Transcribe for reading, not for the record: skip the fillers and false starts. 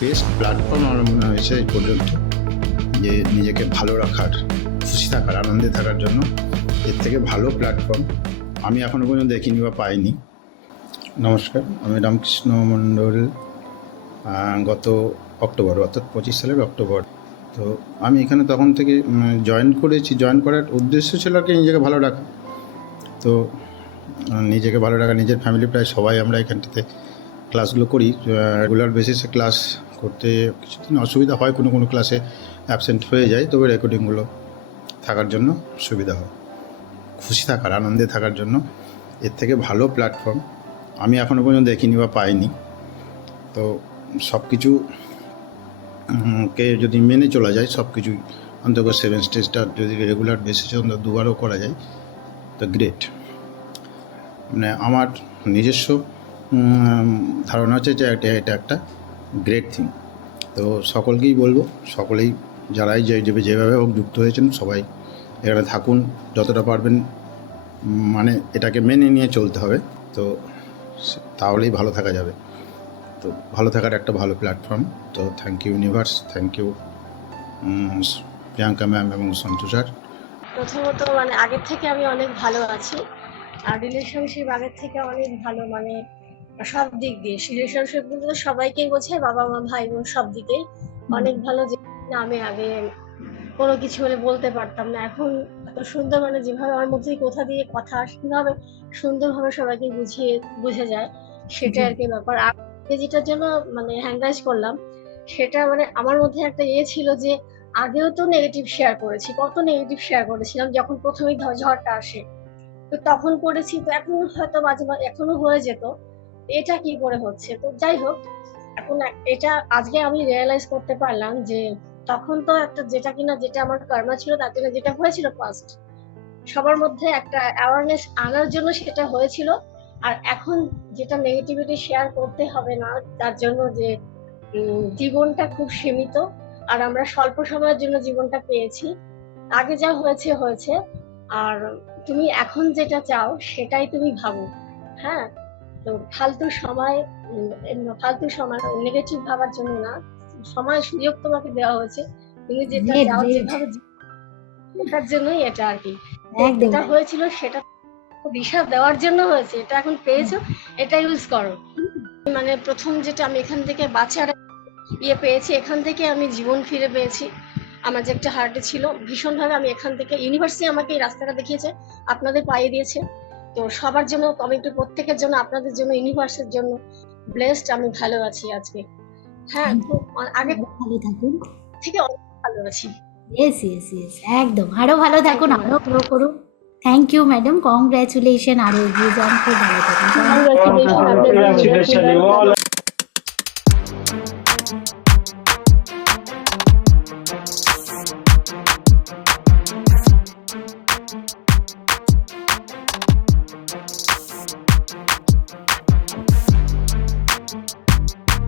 Best platform আমার মনে হয়েছে এই পর্যন্ত, যে নিজেকে ভালো রাখার, খুশি থাকার, আনন্দে থাকার জন্য এর থেকে ভালো প্ল্যাটফর্ম আমি এখনও পর্যন্ত দেখিনি বা পাইনি। নমস্কার, আমি রামকৃষ্ণ মণ্ডল। গত অক্টোবর, অর্থাৎ 25 সালের অক্টোবর, তো আমি এখানে তখন থেকে জয়েন করেছি। জয়েন করার উদ্দেশ্য ছিল আর কি নিজেকে ভালো রাখা। তো নিজেকে ভালো রাখা, নিজের ফ্যামিলি প্রায় সবাই আমরা এখানটাতে ক্লাসগুলো করি। রেগুলার বেসিসে ক্লাস করতে কিছুদিন অসুবিধা হয়, কোনো কোনো ক্লাসে অ্যাবসেন্ট হয়ে যায়, তবে রেকর্ডিংগুলো থাকার জন্য সুবিধা হয়। খুশি থাকার, আনন্দে থাকার জন্য এর থেকে ভালো প্ল্যাটফর্ম আমি এখনও পর্যন্ত দেখিনি বা পাইনি। তো সব কিছু কে যদি মেনে চলা যায়, সব কিছুই অন্তত 7 স্টেজটা যদি রেগুলার বেসিসে অন্তত দুবারও করা যায় তো গ্রেট। মানে আমার নিজস্ব ধারণা হচ্ছে যে এটা একটা গ্রেট থিং। তো সকলকেই বলবো, সকলেই যারাই যেভাবে হোক যুক্ত হয়েছেন সবাই এখানে থাকুন, যতটা পারবেন। মানে এটাকে মেনে নিয়ে চলতে হবে, তো তাহলেই ভালো থাকা যাবে। তো ভালো থাকার একটা ভালো প্ল্যাটফর্ম। তো thank you universe, thank you Priyanka ma'am এবং সন্তু স্যার। প্রথমত মানে আগের থেকে আমি অনেক ভালো আছি, আর রিলেশনশিপ আগের থেকে অনেক ভালো, মানে সব দিক দিয়ে রিলেশনশিপ বলতে সবাইকেই বোঝায়, বাবা মা ভাই বোন সব দিকেই অনেক ভালো। যে আমি আগে কোনো কিছু হলে বলতে পারতাম না, এখন এত সুন্দর, মানে যেভাবে আমার মধ্যে কোথা দিয়ে কথা কিভাবে সুন্দরভাবে সবাইকে বুঝে যায়, সেটা আর কি ব্যাপার। আর যেটার জন্য মানে হ্যান্ডরাইজ করলাম, সেটা মানে আমার মধ্যে একটা ছিল যে আগেও তো নেগেটিভ শেয়ার করেছি, কত নেগেটিভ শেয়ার করেছিলাম যখন প্রথমেই ঝড়টা আসে, তো তখন করেছি। তো এখন হয়তো মাঝে মাঝে এখনো হয়ে যেত, এটা কি করে হচ্ছে। তো যাই হোক, এখন এটা আজকে আমি রিয়েলাইজ করতে পারলাম যে তখন তো একটা যেটা আমার কর্মা ছিল, তার জন্য যেটা হয়েছিল ফার্স্ট, সবার মধ্যে একটা অ্যাওয়ারনেস আনার জন্য সেটা হয়েছিল। আর এখন যেটা নেগেটিভিটি শেয়ার করতে হবে না, তার জন্য যে জীবনটা খুব সীমিত, আর আমরা স্বল্প সময়ের জন্য জীবনটা পেয়েছি। আগে যা হয়েছে, আর তুমি এখন যেটা চাও সেটাই তুমি ভাবো। হ্যাঁ, তো ফালতু সময় নেগেটিভ ভাবার জন্য না, সময় সুযোগ তোমাকে দেওয়া হয়েছে, তুমি যেটা চাও যেভাবে সেটার জন্যই এটা আর কি। এটা হয়েছিল সেটা দিশা দেওয়ার জন্য হয়েছে, এটা এখন পেয়েছো, এটা ইউজ করো। মানে প্রথম যেটা আমি এখান থেকে বাঁচার পেয়েছি, এখান থেকে আমি জীবন ফিরে পেয়েছি। আমার যে একটা হার্টে ছিল ভীষণভাবে, আমি এখান থেকে ইউনিভার্সিটি আমাকে এই রাস্তাটা দেখিয়েছে, আপনাদের পাইয়ে দিয়েছে। তো সবার জন্য, কমিটি প্রত্যেকের জন্য, আপনাদের জন্য, ইউনিভার্সের জন্য ব্লেসড, আমি ভালো আছি আজকে। হ্যাঁ, তো আগে ভালো থাকুন, থেকে অনেক ভালো আছি। একদম আরো ভালো থাকুন, আরো গ্রো করুন। থ্যাংক ইউ ম্যাডাম, কংগ্রাচুলেশন, আরো এগিয়ে যান, খুব ভালো থাকুন।